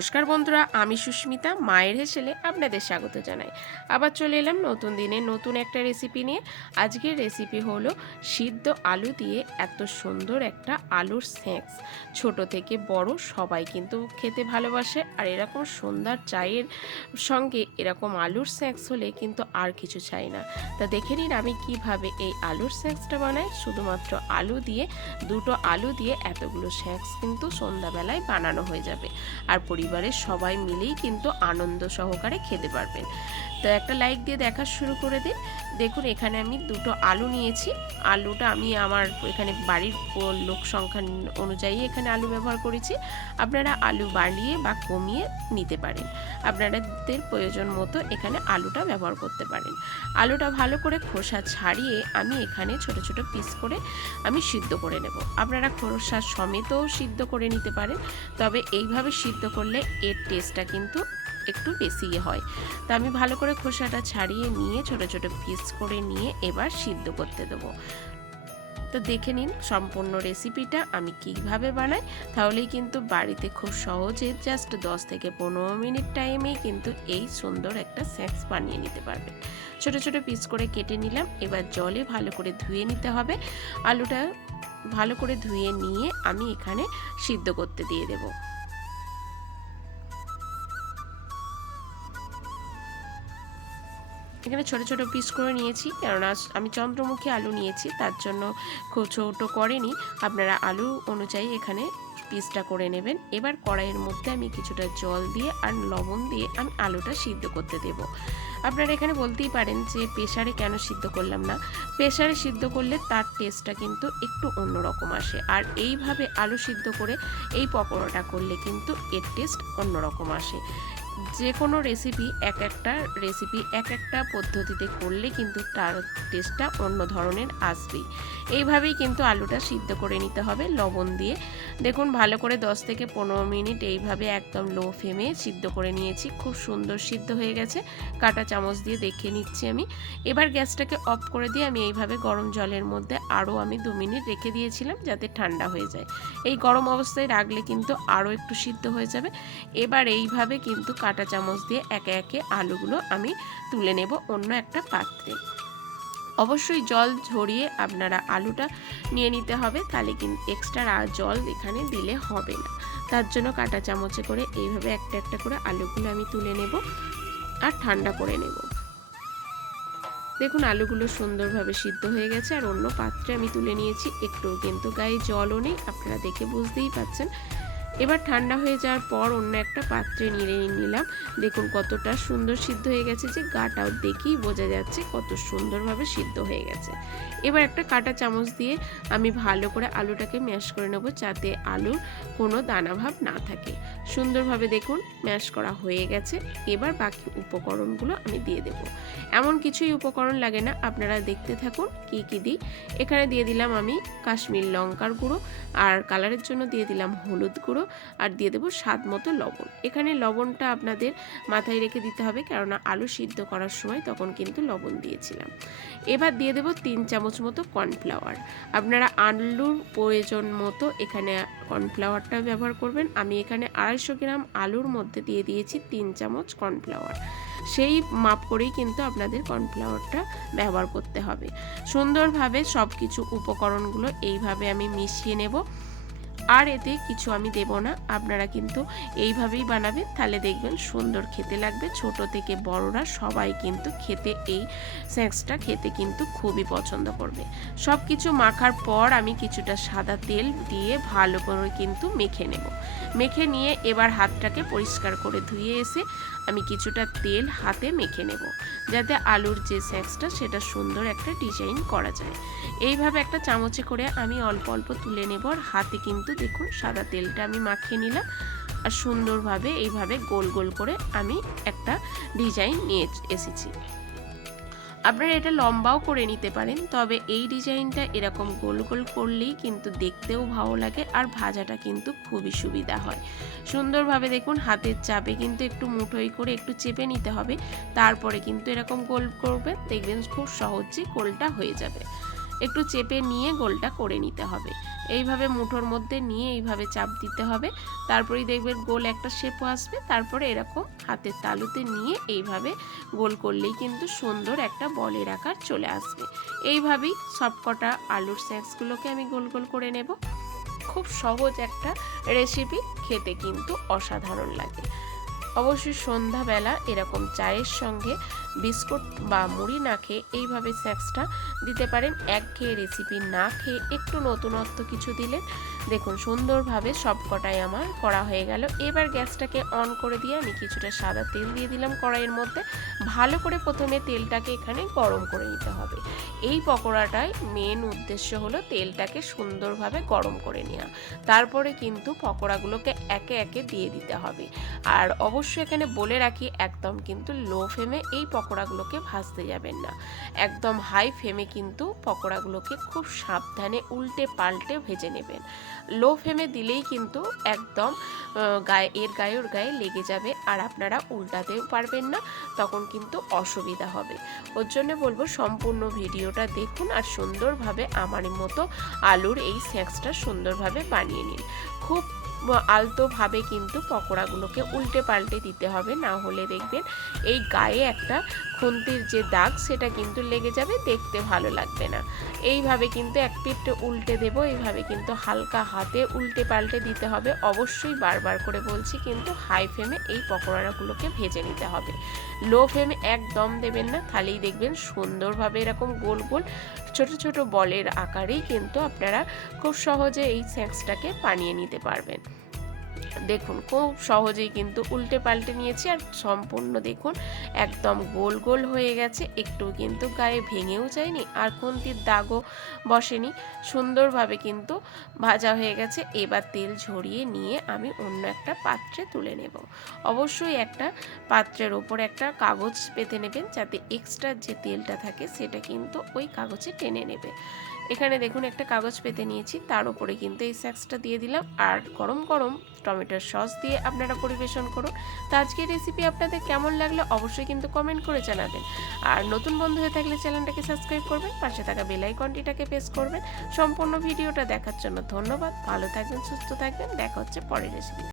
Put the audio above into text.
নমস্কার বন্ধুরা, আমি সুস্মিতা, মায়ের হেসেলে আপনাদের স্বাগত জানাই। আবার চলে এলাম নতুন দিনে নতুন একটা রেসিপি নিয়ে। আজকের রেসিপি হলো সিদ্ধ আলু দিয়ে এত সুন্দর একটা আলুর স্ন্যাক্স ছোট থেকে বড় সবাই কিন্তু খেতে ভালোবাসে আর এরকম সন্ধ্যার চায়ের সঙ্গে এরকম আলুর স্ন্যাক্স হলে কিন্তু আর কিছু চাই না। তা দেখে নিন আমি কীভাবে এই আলুর স্ন্যাক্সটা বানাই। শুধুমাত্র আলু দিয়ে, দুটো আলু দিয়ে এতগুলো স্ন্যাক্স কিন্তু সন্ধ্যাবেলায় বানানো হয়ে যাবে। আর পরিবারের সবাই মিলেই কিন্তু আনন্দ সহকারে খেতে পারবেন। তো একটা লাইক দিয়ে দেখা শুরু করে দিন। দেখুন, এখানে আমি দুটো আলু নিয়েছি। আলুটা আমি আমার এখানে বাড়ির লোক সংখ্যা অনুযায়ী এখানে আলু ব্যবহার করেছি। আপনারা আলু বাড়িয়ে বা কমিয়ে নিতে পারেন। আপনাদের প্রয়োজন মতো এখানে আলুটা ব্যবহার করতে পারেন। আলুটা ভালো করে খোসা ছাড়িয়ে আমি এখানে ছোট ছোট পিস করে আমি সিদ্ধ করে নেব। আপনারা খোসা সমেতও সিদ্ধ করে নিতে পারেন। তবে এইভাবে সিদ্ধ করলে এর টেস্টটা কিন্তু একটু বেশি হয়। তা আমি ভালো করে খোসাটা ছাড়িয়ে নিয়ে ছোট ছোট পিস করে নিয়ে এবার সিদ্ধ করতে দেবো। তো দেখে নিন সম্পূর্ণ রেসিপিটা আমি কীভাবে বানাই। তাহলেই কিন্তু বাড়িতে খুব সহজে জাস্ট দশ থেকে পনেরো মিনিট টাইমেই কিন্তু এই সুন্দর একটা স্ন্যাক্স বানিয়ে নিতে পারবেন। ছোট ছোট পিস করে কেটে নিলাম। এবার জলে ভালো করে ধুয়ে নিতে হবে। আলুটা ভালো করে ধুয়ে নিয়ে আমি এখানে সিদ্ধ করতে দিয়ে দেবো। এখানে ছোট ছোট পিস করে নিয়েছি। কেননা আমি চন্দ্রমুখী আলু নিয়েছি, তার জন্য খুব ছোটো করেনি। আপনারা আলু অনুযায়ী এখানে পিসটা করে নেবেন। এবার কড়াইয়ের মধ্যে আমি কিছুটা জল দিয়ে আর লবণ দিয়ে আমি আলুটা সিদ্ধ করতে দেব। আপনারা এখানে বলতেই পারেন যে প্রেশারে কেন সিদ্ধ করলাম না। প্রেশারে সিদ্ধ করলে তার টেস্টটা কিন্তু একটু অন্যরকম আসে। আর এইভাবে আলু সিদ্ধ করে এই পকোড়াটা করলে কিন্তু এর টেস্ট অন্যরকম আসে। যে কোনো রেসিপি এক একটা রেসিপি এক একটা পদ্ধতিতে করলে কিন্তু তার টেস্টটা অন্য ধরনের আসবেই। এইভাবেই কিন্তু আলুটা সিদ্ধ করে নিতে হবে লবণ দিয়ে। দেখুন, ভালো করে 10 থেকে পনেরো মিনিট এইভাবে একদম লো ফ্লেমে সিদ্ধ করে নিয়েছি। খুব সুন্দর সিদ্ধ হয়ে গেছে। কাটা চামচ দিয়ে দেখে নিচ্ছি আমি। এবার গ্যাসটাকে অফ করে দিয়ে আমি এইভাবে গরম জলের মধ্যে আরও আমি দু মিনিট রেখে দিয়েছিলাম যাতে ঠান্ডা হয়ে যায়। এই গরম অবস্থায় রাখলে কিন্তু আরও একটু সিদ্ধ হয়ে যাবে। এবার এইভাবে কিন্তু কাটা চামচ দিয়ে একে একে আলুগুলো আমি তুলে নেব অন্য একটা পাত্রে। অবশ্যই জল ঝরিয়ে আপনারা আলুটা নিয়ে নিতে হবে, তাহলে কিন্তু এক্সট্রা জল এখানে দিলে হবে না। তার জন্য কাটা চামচে করে এইভাবে একটা একটা করে আলুগুলো আমি তুলে নেব আর ঠান্ডা করে নেব। দেখুন আলুগুলো সুন্দরভাবে সিদ্ধ হয়ে গেছে আর অন্য পাত্রে আমি তুলে নিয়েছি। একটু কিন্তু গায়ে জলও নেই, আপনারা দেখে বুঝতেই পাচ্ছেন। এবার ঠান্ডা হয়ে যাওয়ার পর অন্য একটা পাত্রে নিয়ে নিলাম। দেখুন কতটা সুন্দর সিদ্ধ হয়ে গেছে যে গাটাও দেখেই বোঝা যাচ্ছে কত সুন্দরভাবে সিদ্ধ হয়ে গেছে। এবার একটা কাটা চামচ দিয়ে আমি ভালো করে আলুটাকে ম্যাশ করে নেব যাতে আলুর কোনো দানাভাব না থাকে। সুন্দরভাবে দেখুন ম্যাশ করা হয়ে গেছে। এবার বাকি উপকরণগুলো আমি দিয়ে দেব। এমন কিছুই উপকরণ লাগে না। আপনারা দেখতে থাকুন কি কি দিই। এখানে দিয়ে দিলাম আমি কাশ্মীর লঙ্কার গুঁড়ো আর কালারের জন্য দিয়ে দিলাম হলুদ গুঁড়ো। আর দিয়ে দেবো স্বাদ মতো লবণ। এখানে লবণটা আপনাদের মাথায় রেখে দিতে হবে কেননা আলু সিদ্ধ করার সময় তখন কিন্তু লবণ দিয়েছিলাম। এবার দিয়ে দেবো তিন চামচ মতো কর্নফ্লাওয়ার। আপনারা আলুর প্রয়োজন মতো এখানে কর্নফ্লাওয়ারটা ব্যবহার করবেন। আমি এখানে আড়াইশো গ্রাম আলুর মধ্যে দিয়ে দিয়েছি তিন চামচ কর্নফ্লাওয়ার। সেই মাপ করেই কিন্তু আপনাদের কর্নফ্লাওয়ারটা ব্যবহার করতে হবে। সুন্দরভাবে সব কিছু উপকরণগুলো এইভাবে আমি মিশিয়ে নেব। আর এতে কিছু আমি দেব না। আপনারা কিন্তু এইভাবেই বানাবেন। তাহলে দেখবেন সুন্দর খেতে লাগবে। ছোট থেকে বড়রা সবাই কিন্তু খেতে এই স্ন্যাক্সটা খেতে কিন্তু খুবই পছন্দ করবে। সব কিছু মাখার পর আমি কিছুটা সাদা তেল দিয়ে ভালো করে কিন্তু মেখে নেব। মেখে নিয়ে এবার হাতটাকে পরিষ্কার করে ধুয়ে এসে আমি কিছুটা তেল হাতে মেখে নেব। যাতে আলুর যে স্ন্যাক্সটা, সেটা সুন্দর একটা ডিজাইন করা যায়। এইভাবে একটা চামচে করে আমি অল্প অল্প তুলে নেব। আর হাতে কিন্তু দেখুন, সাদা তেলটা আমি মাখিয়ে নিলাম আর সুন্দরভাবে এইভাবে গোল গোল করে আমি একটা ডিজাইন নিয়ে এসেছি। আপনারা এটা লম্বাও করে নিতে পারেন, তবে এই ডিজাইনটা এরকম গোল গোল করলেই কিন্তু দেখতেও ভালো লাগে আর ভাজাটা কিন্তু খুবই সুবিধা হয়। সুন্দরভাবে দেখুন, হাতের চাপে কিন্তু একটু মুঠোই করে একটু চেপে নিতে হবে, তারপরে কিন্তু এরকম গোল করবেন, দেখবেন খুব সহজেই গোলটা হয়ে যাবে। একটু চেপে নিয়ে গোলটা করে নিতে হবে। এইভাবে মুঠোর মধ্যে নিয়ে এইভাবে চাপ দিতে হবে। তারপরেই দেখবেন গোল একটা শেপও আসবে। তারপরে এরকম হাতের তালুতে নিয়ে এইভাবে গোল করলেই কিন্তু সুন্দর একটা বলের আকার চলে আসবে। এইভাবেই সবকটা আলুর স্ন্যাক্সগুলোকে আমি গোল গোল করে নেব। খুব সহজ একটা রেসিপি খেতে কিন্তু অসাধারণ লাগে। অবশ্যই সন্ধ্যাবেলা এরকম চায়ের সঙ্গে বিস্কুট বা মুড়ি না খেয়ে এইভাবে স্ন্যাক্সটা দিতে পারেন। এক খেয়ে রেসিপি না খেয়ে একটু নতুনত্ব কিছু দিলেন। দেখুন, সুন্দরভাবে সব কটাই আমার করা হয়ে গেল। এবার গ্যাসটাকে অন করে দিয়ে আমি কিছুটা সাদা তেল দিয়ে দিলাম কড়াইয়ের মধ্যে। ভালো করে প্রথমে তেলটাকে এখানে গরম করে নিতে হবে। এই পকোড়াটায় মেন উদ্দেশ্য হলো তেলটাকে সুন্দরভাবে গরম করে নেওয়া তারপরে কিন্তু পকোড়াগুলোকে একে একে দিয়ে দিতে হবে। আর অবশ্যই এখানে বলে রাখি, একদম কিন্তু লো ফ্লেমে এই পকোড়াগুলোকে ভাজতে যাবেন না। একদম হাই ফ্লেমে কিন্তু পকোড়াগুলোকে খুব সাবধানে উল্টে পাল্টে ভেজে নেবেন। লো ফ্লেমে দিলেই কিন্তু একদম গায়ে, এর গায়ে ওর গায়ে লেগে যাবে আর আপনারা উল্টাতেও পারবেন না, তখন কিন্তু অসুবিধা হবে। ওর জন্য বলব সম্পূর্ণ ভিডিওটা দেখুন আর সুন্দরভাবে আমার মতো আলুর এই স্ন্যাক্সটা সুন্দরভাবে বানিয়ে নিন। খুব আলতোভাবে কিন্তু পকোড়াগুলোকে উল্টে পাল্টে দিতে হবে। না হলে দেখবেন এই গায়ে একটা খুন্তির যে দাগ, সেটা কিন্তু লেগে যাবে, দেখতে ভালো লাগবে না। এইভাবে কিন্তু এক পিঠ উল্টে দেব, এইভাবে কিন্তু হালকা হাতে উল্টে পাল্টে দিতে হবে। অবশ্যই বারবার করে বলছি কিন্তু হাই ফ্লেমে এই পকোড়াগুলোকে ভেজে নিতে হবে। লো ফ্লেমে একদম দেবেন না তাহলেই দেখবেন সুন্দরভাবে এরকম গোল গোল ছোট ছোট বলের আকারেই কিন্তু আপনারা খুব সহজে এই স্ন্যাক্সটাকে বানিয়ে নিতে পারবেন। দেখুন, খুব সহজেই কিন্তু উল্টে পাল্টে নিয়েছি আর সম্পূর্ণ দেখুন একদম গোল গোল হয়ে গেছে। একটু কিন্তু গায়ে ভেঙেও যায়নি, আর খুন্তির দাগও বসেনি। সুন্দরভাবে কিন্তু ভাজা হয়ে গেছে। এবার তেল ঝরিয়ে নিয়ে আমি অন্য একটা পাত্রে তুলে নেব। অবশ্যই একটা পাত্রের ওপর একটা কাগজ পেতে নেবেন যাতে এক্সট্রা যে তেলটা থাকে সেটা কিন্তু ওই কাগজে টেনে নেবে। এখানে দেখুন একটা কাগজ পেতে নিয়েছি, তার উপরে কিন্তু এই স্যাক্সটা দিয়ে দিলাম আর গরম গরম টমেটোর সস দিয়ে আপনারা পরিবেশন করুন। তো আজকের রেসিপি আপনাদের কেমন লাগল অবশ্যই কিন্তু কমেন্ট করে জানাবেন। আর নতুন বন্ধু হয়ে থাকলে চ্যানেলটাকে সাবস্ক্রাইব করবেন, পাশে থাকা বেল আইকনটিটাকে প্রেস করবেন। সম্পূর্ণ ভিডিওটা দেখার জন্য ধন্যবাদ, ভালো থাকবেন, সুস্থ থাকবেন, দেখা হচ্ছে পরের রেসিপি